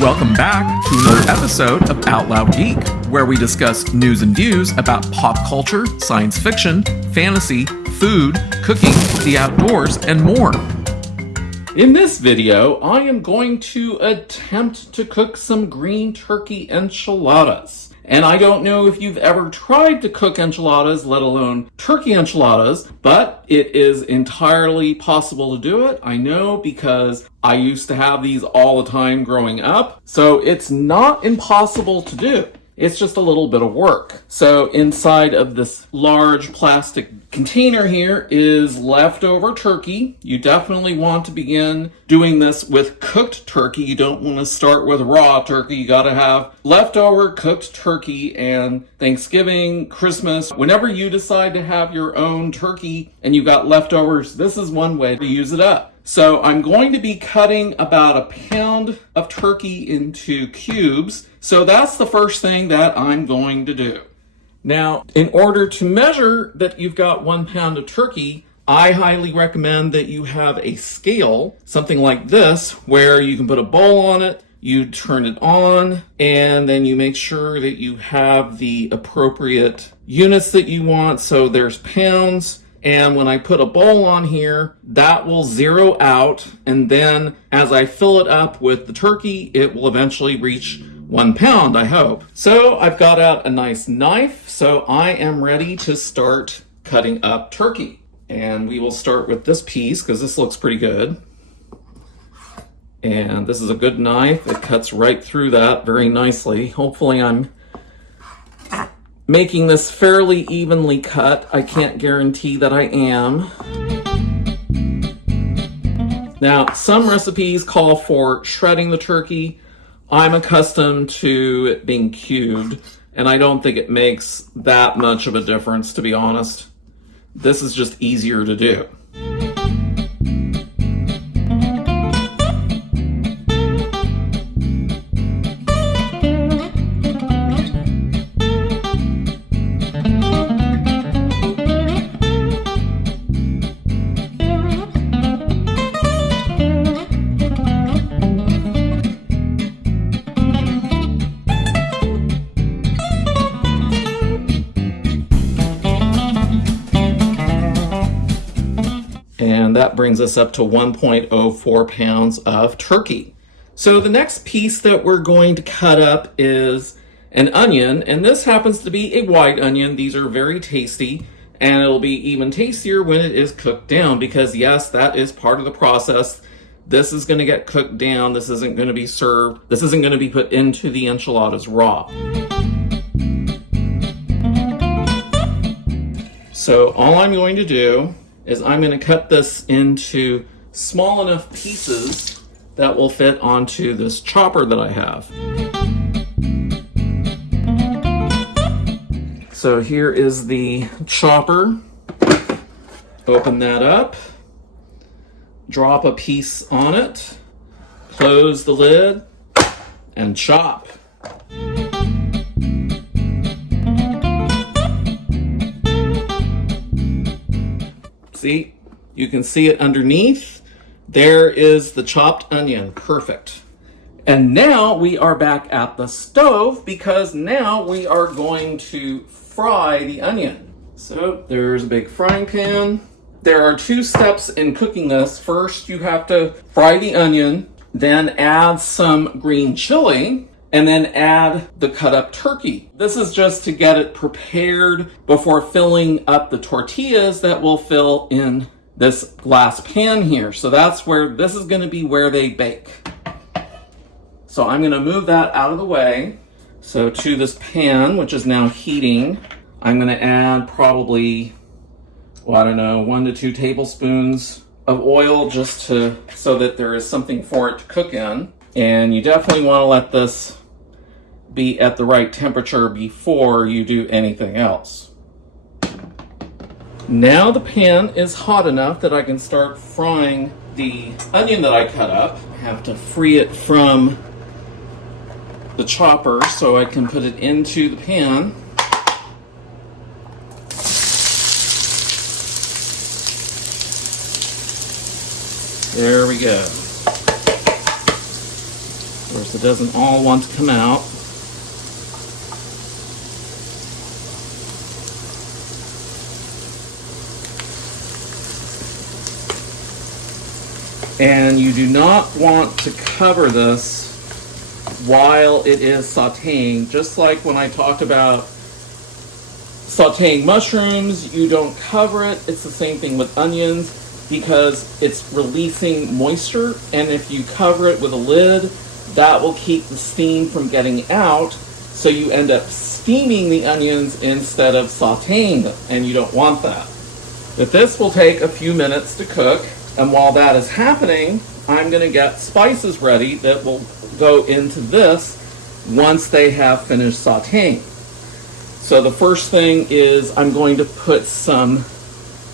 Welcome back to another episode of Out Loud Geek, where we discuss news and views about pop culture, science fiction, fantasy, food, cooking, the outdoors, and more. In this video, I am going to attempt to cook some green turkey enchiladas. And I don't know if you've ever tried to cook enchiladas, let alone turkey enchiladas, but it is entirely possible to do it. I know because I used to have these all the time growing up. So it's not impossible to do. It's just a little bit of work. So inside of this large plastic container here is leftover turkey. You definitely want to begin doing this with cooked turkey. You don't want to start with raw turkey. You got to have leftover cooked turkey. And Thanksgiving, Christmas, whenever you decide to have your own turkey and you've got leftovers, this is one way to use it up. So I'm going to be cutting about a pound of turkey into cubes. So that's the first thing that I'm going to do. Now, in order to measure that you've got 1 pound of turkey, I highly recommend that you have a scale, something like this, where you can put a bowl on it, you turn it on, and then you make sure that you have the appropriate units that you want. So there's pounds. And when I put a bowl on here, that will zero out. And then as I fill it up with the turkey, it will eventually reach 1 pound, I hope. So I've got out a nice knife. So I am ready to start cutting up turkey. And we will start with this piece because this looks pretty good. And this is a good knife. It cuts right through that very nicely. Hopefully I'm making this fairly evenly cut. I can't guarantee that I am. Now, some recipes call for shredding the turkey. I'm accustomed to it being cubed, and I don't think it makes that much of a difference, to be honest. This is just easier to do. And that brings us up to 1.04 pounds of turkey. So the next piece that we're going to cut up is an onion, and this happens to be a white onion. These are very tasty, and it'll be even tastier when it is cooked down because, yes, that is part of the process. This is going to get cooked down. This isn't going to be served. This isn't going to be put into the enchiladas raw. So all I'm going to do is I'm going to cut this into small enough pieces that will fit onto this chopper that I have. So here is the chopper. Open that up, drop a piece on it, close the lid, and chop. See, you can see it underneath. There is the chopped onion. Perfect. And now we are back at the stove because now we are going to fry the onion. So there's a big frying pan. There are 2 steps in cooking this. First, you have to fry the onion, then add some green chili, and then add the cut up turkey. This is just to get it prepared before filling up the tortillas that will fill in this glass pan here. So that's where, this is gonna be where they bake. So I'm gonna move that out of the way. So to this pan, which is now heating, I'm gonna add probably, well, I don't know, 1 to 2 tablespoons of oil just so that there is something for it to cook in. And you definitely want to let this be at the right temperature before you do anything else. Now the pan is hot enough that I can start frying the onion that I cut up. I have to free it from the chopper so I can put it into the pan. There we go. We're course, it doesn't all want to come out. And you do not want to cover this while it is sauteing. Just like when I talked about sauteing mushrooms, you don't cover it. It's the same thing with onions because it's releasing moisture, and if you cover it with a lid, that will keep the steam from getting out, so you end up steaming the onions instead of sauteing them, and you don't want that. But this will take a few minutes to cook. And while that is happening, I'm going to get spices ready that will go into this once they have finished sauteing. So the first thing is I'm going to put some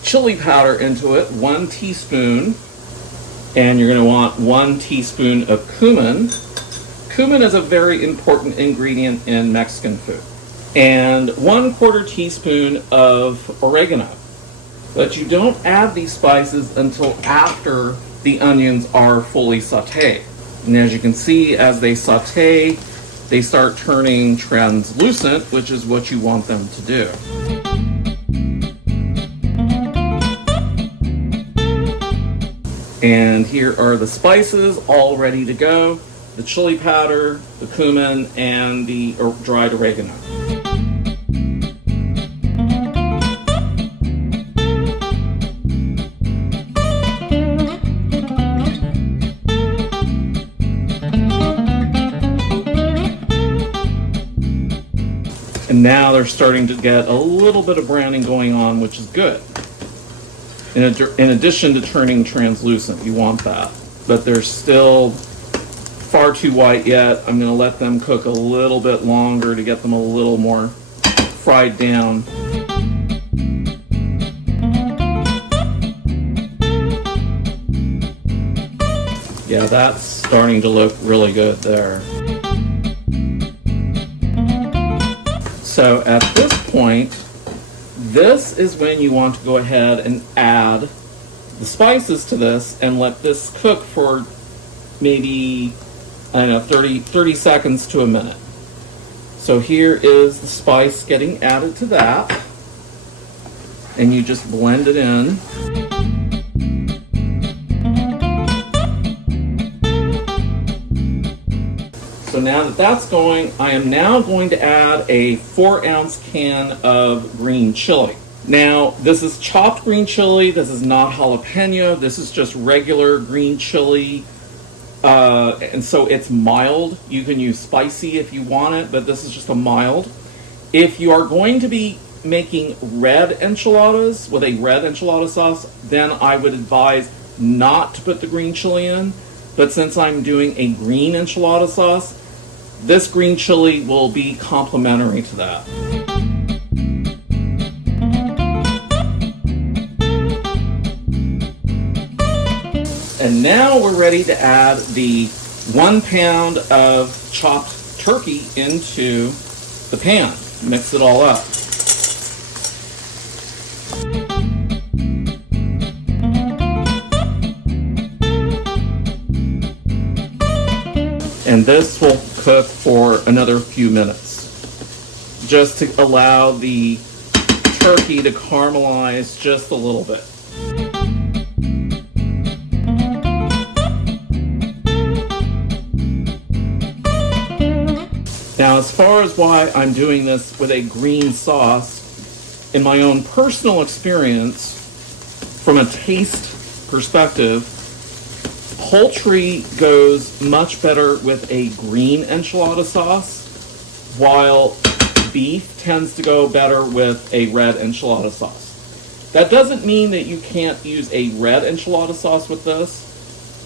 chili powder into it, 1 teaspoon. And you're going to want 1 teaspoon of cumin. Cumin is a very important ingredient in Mexican food. And 1/4 teaspoon of oregano. But you don't add these spices until after the onions are fully sauteed. And as you can see, as they saute, they start turning translucent, which is what you want them to do. And here are the spices all ready to go. The chili powder, the cumin, and the dried oregano. And now they're starting to get a little bit of browning going on, which is good. In addition to turning translucent, you want that. But they're still far too white yet. I'm going to let them cook a little bit longer to get them a little more fried down. Yeah, that's starting to look really good there. So at this point, this is when you want to go ahead and add the spices to this and let this cook for maybe, I don't know, 30 seconds to a minute. So here is the spice getting added to that, and you just blend it in. So now that that's going, I am now going to add a 4-ounce can of green chili. Now, this is chopped green chili. This is not jalapeno. This is just regular green chili. And so it's mild. You can use spicy if you want it, but this is just a mild. If you are going to be making red enchiladas with a red enchilada sauce, then I would advise not to put the green chili in. But since I'm doing a green enchilada sauce, this green chili will be complementary to that. And now we're ready to add the 1 pound of chopped turkey into the pan. Mix it all up. And this will cook for another few minutes, just to allow the turkey to caramelize just a little bit. Now, as far as why I'm doing this with a green sauce, in my own personal experience, from a taste perspective, poultry goes much better with a green enchilada sauce, while beef tends to go better with a red enchilada sauce. That doesn't mean that you can't use a red enchilada sauce with this,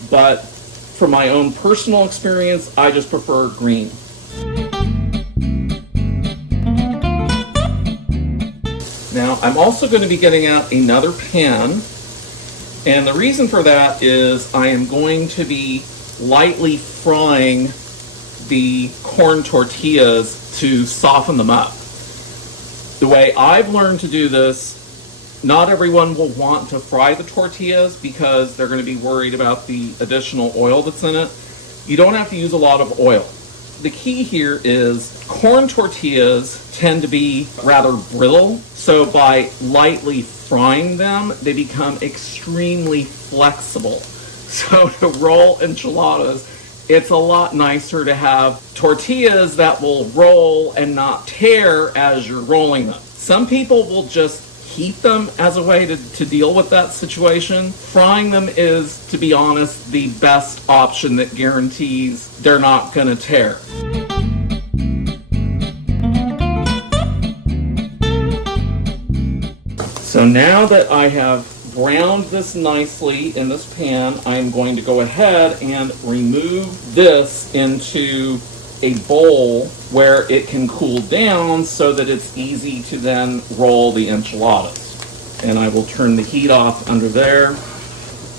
but from my own personal experience, I just prefer green. Now, I'm also going to be getting out another pan. And the reason for that is I am going to be lightly frying the corn tortillas to soften them up. The way I've learned to do this, not everyone will want to fry the tortillas because they're going to be worried about the additional oil that's in it. You don't have to use a lot of oil. The key here is corn tortillas tend to be rather brittle, so by lightly frying them, they become extremely flexible. So to roll enchiladas, it's a lot nicer to have tortillas that will roll and not tear as you're rolling them. Some people will just heat them as a way to deal with that situation. Frying them is, to be honest, the best option that guarantees they're not going to tear. So now that I have browned this nicely in this pan, I'm going to go ahead and remove this into a bowl where it can cool down so that it's easy to then roll the enchiladas. And I will turn the heat off under there,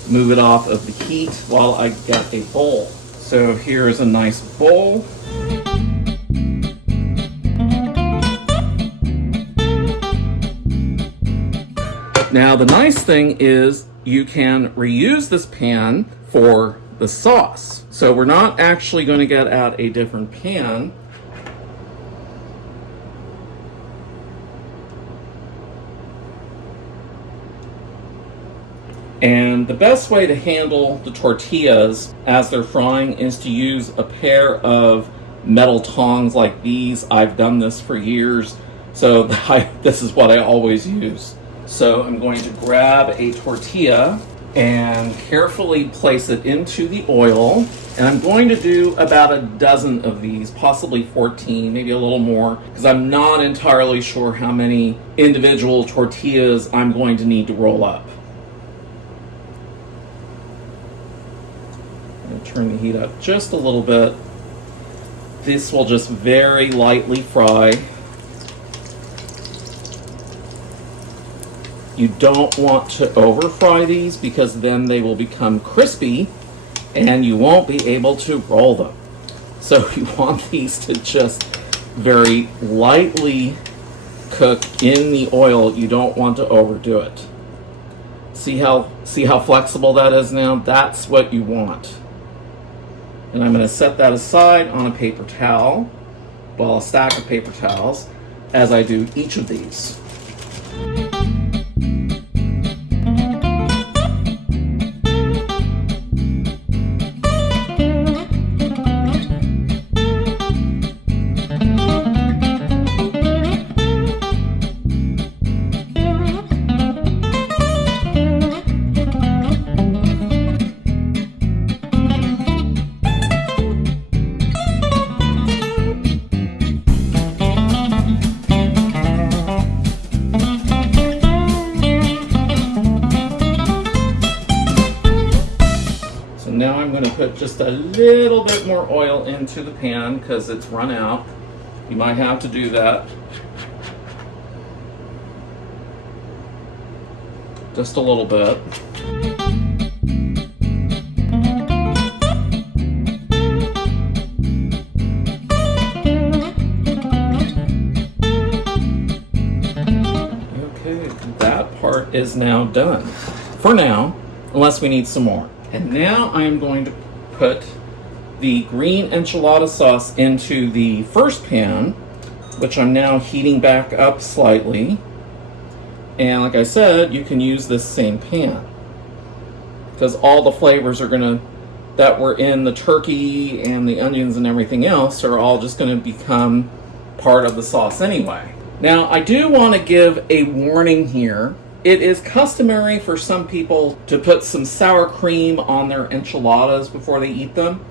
move it off of the heat while I get a bowl. So here is a nice bowl. Now the nice thing is you can reuse this pan for the sauce. So we're not actually going to get out a different pan. And the best way to handle the tortillas as they're frying is to use a pair of metal tongs like these. I've done this for years, so this is what I always use. So I'm going to grab a tortilla and carefully place it into the oil. And I'm going to do about a dozen of these, possibly 14, maybe a little more, because I'm not entirely sure how many individual tortillas I'm going to need to roll up. I'm going to turn the heat up just a little bit. This will just very lightly fry. You don't want to over fry these because then they will become crispy and you won't be able to roll them. So you want these to just very lightly cook in the oil. You don't want to overdo it. See how flexible that is now? That's what you want. And I'm going to set that aside on a paper towel, well, a stack of paper towels, as I do each of these. Now I'm going to put just a little bit more oil into the pan because it's run out. You might have to do that. Just a little bit. Okay, that part is now done. For now, unless we need some more. And now I am going to put the green enchilada sauce into the first pan, which I'm now heating back up slightly. And like I said, you can use this same pan because all the flavors that were in the turkey and the onions and everything else are all just going to become part of the sauce anyway. Now, I do want to give a warning here. It is customary for some people to put some sour cream on their enchiladas before they eat them.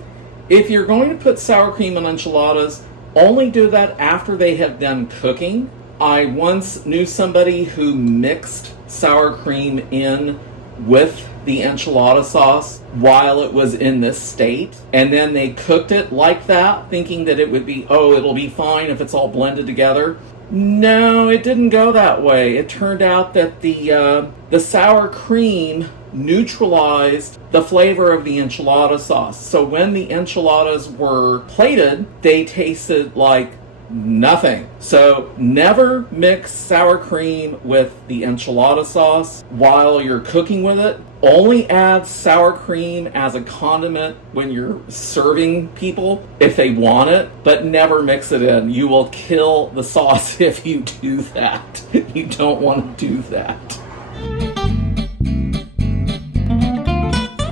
If you're going to put sour cream on enchiladas, only do that after they have done cooking. I once knew somebody who mixed sour cream in with the enchilada sauce while it was in this state, and then they cooked it like that, thinking that it would be, it'll be fine if it's all blended together. No, it didn't go that way. It turned out that the sour cream neutralized the flavor of the enchilada sauce. So when the enchiladas were plated, they tasted like nothing. So never mix sour cream with the enchilada sauce while you're cooking with it. Only add sour cream as a condiment when you're serving people if they want it, but never mix it in. You will kill the sauce if you do that. You don't want to do that.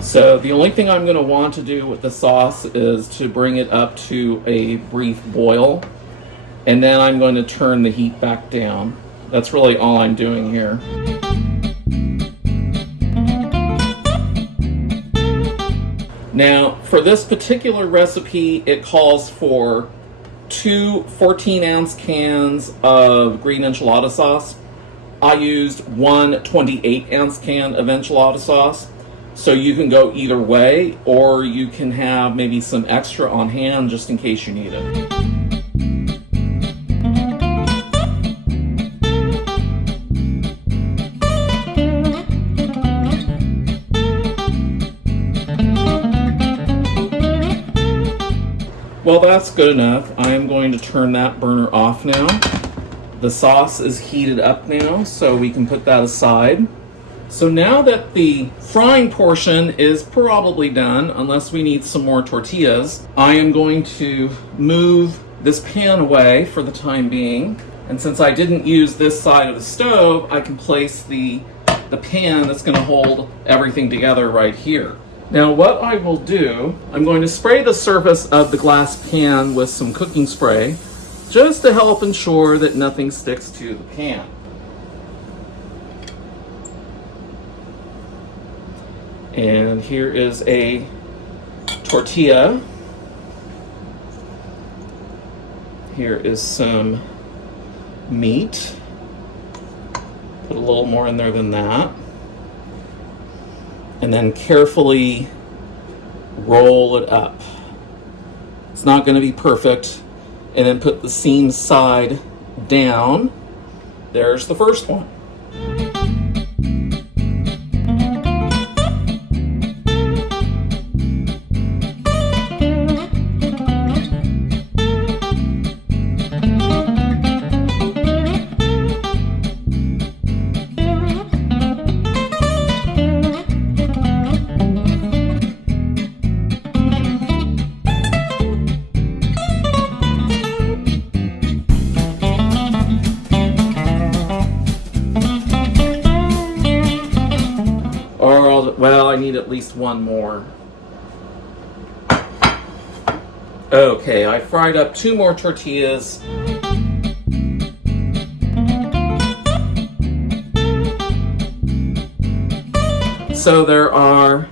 So the only thing I'm going to want to do with the sauce is to bring it up to a brief boil, and then I'm going to turn the heat back down. That's really all I'm doing here. Now, for this particular recipe, it calls for 2 14-ounce cans of green enchilada sauce. I used 1 28-ounce can of enchilada sauce. So you can go either way, or you can have maybe some extra on hand just in case you need it. Well, that's good enough. I am going to turn that burner off now. The sauce is heated up now, so we can put that aside. So now that the frying portion is probably done, unless we need some more tortillas, I am going to move this pan away for the time being. And since I didn't use this side of the stove, I can place the pan that's going to hold everything together right here. Now what I will do, I'm going to spray the surface of the glass pan with some cooking spray, just to help ensure that nothing sticks to the pan. And here is a tortilla. Here is some meat. Put a little more in there than that. And then carefully roll it up. It's not going to be perfect. And then put the seam side down. There's the first one. Well, I need at least one more. Okay, I fried up 2 more tortillas. So there are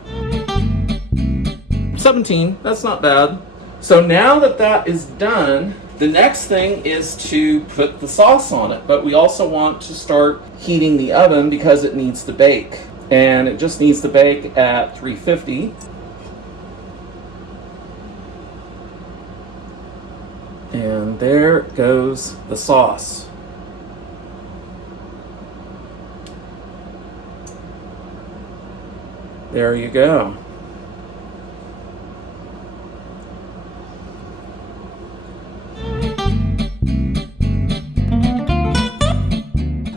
17. That's not bad. So now that that is done, the next thing is to put the sauce on it. But we also want to start heating the oven because it needs to bake. And it just needs to bake at 350. And there goes the sauce. There you go.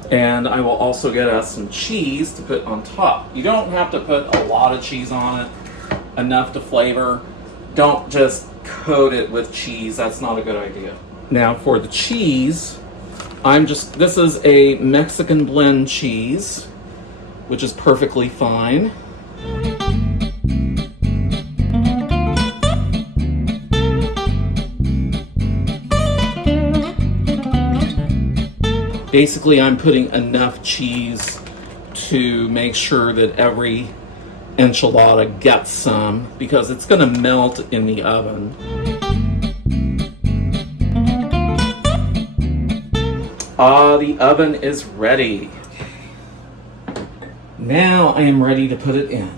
And I will also get us some cheese to put on top. You don't have to put a lot of cheese on it, enough to flavor. Don't just coat it with cheese, that's not a good idea. Now for the cheese, this is a Mexican blend cheese, which is perfectly fine. Basically, I'm putting enough cheese to make sure that every enchilada gets some, because it's going to melt in the oven. The oven is ready. Now I am ready to put it in.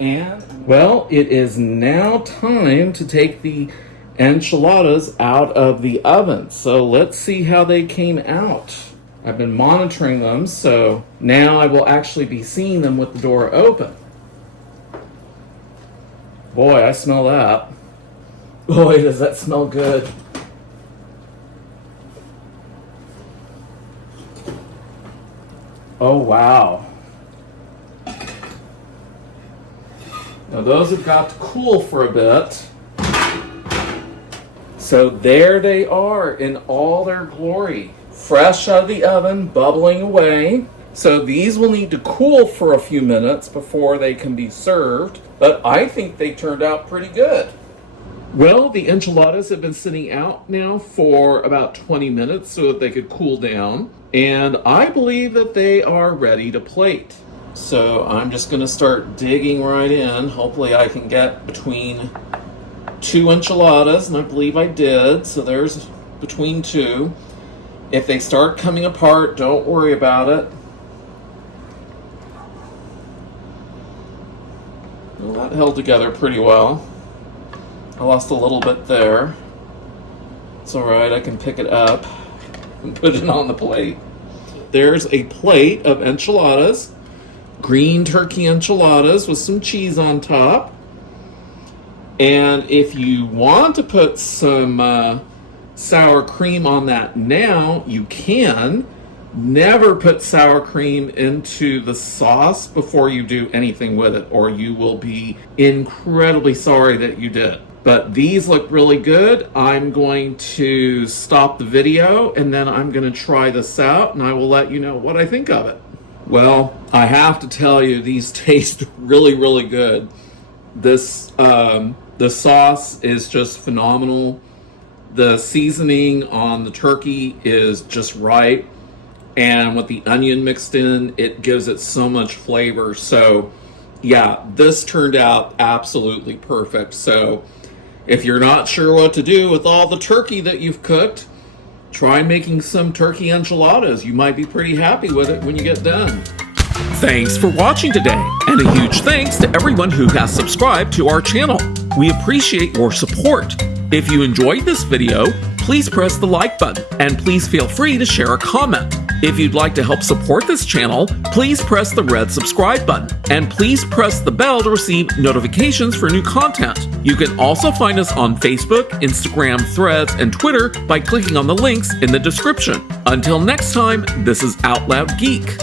And, well, it is now time to take the enchiladas out of the oven. So let's see how they came out. I've been monitoring them, so now I will actually be seeing them with the door open. Boy, I smell that. Boy, does that smell good. Oh, wow. Now those have got to cool for a bit. So there they are in all their glory. Fresh out of the oven, bubbling away. So these will need to cool for a few minutes before they can be served. But I think they turned out pretty good. Well, the enchiladas have been sitting out now for about 20 minutes so that they could cool down. And I believe that they are ready to plate. So I'm just going to start digging right in. Hopefully I can get between 2 enchiladas, and I believe I did. So there's between 2. If they start coming apart, don't worry about it. Well, that held together pretty well. I lost a little bit there. It's alright, I can pick it up and put it on the plate. There's a plate of enchiladas. Green turkey enchiladas with some cheese on top. And if you want to put some sour cream on that now, you can. Never put sour cream into the sauce before you do anything with it, or you will be incredibly sorry that you did. But these look really good. I'm going to stop the video and then I'm going to try this out and I will let you know what I think of it. Well, I have to tell you, these taste really, really good. This, the sauce is just phenomenal. The seasoning on the turkey is just right. And with the onion mixed in, it gives it so much flavor. So, yeah, this turned out absolutely perfect. So, if you're not sure what to do with all the turkey that you've cooked, try making some turkey enchiladas. You might be pretty happy with it when you get done. Thanks for watching today, and a huge thanks to everyone who has subscribed to our channel. We appreciate your support. If you enjoyed this video, please press the like button, and please feel free to share a comment. If you'd like to help support this channel, please press the red subscribe button, and please press the bell to receive notifications for new content. You can also find us on Facebook, Instagram, Threads, and Twitter by clicking on the links in the description. Until next time, this is Out Loud Geek.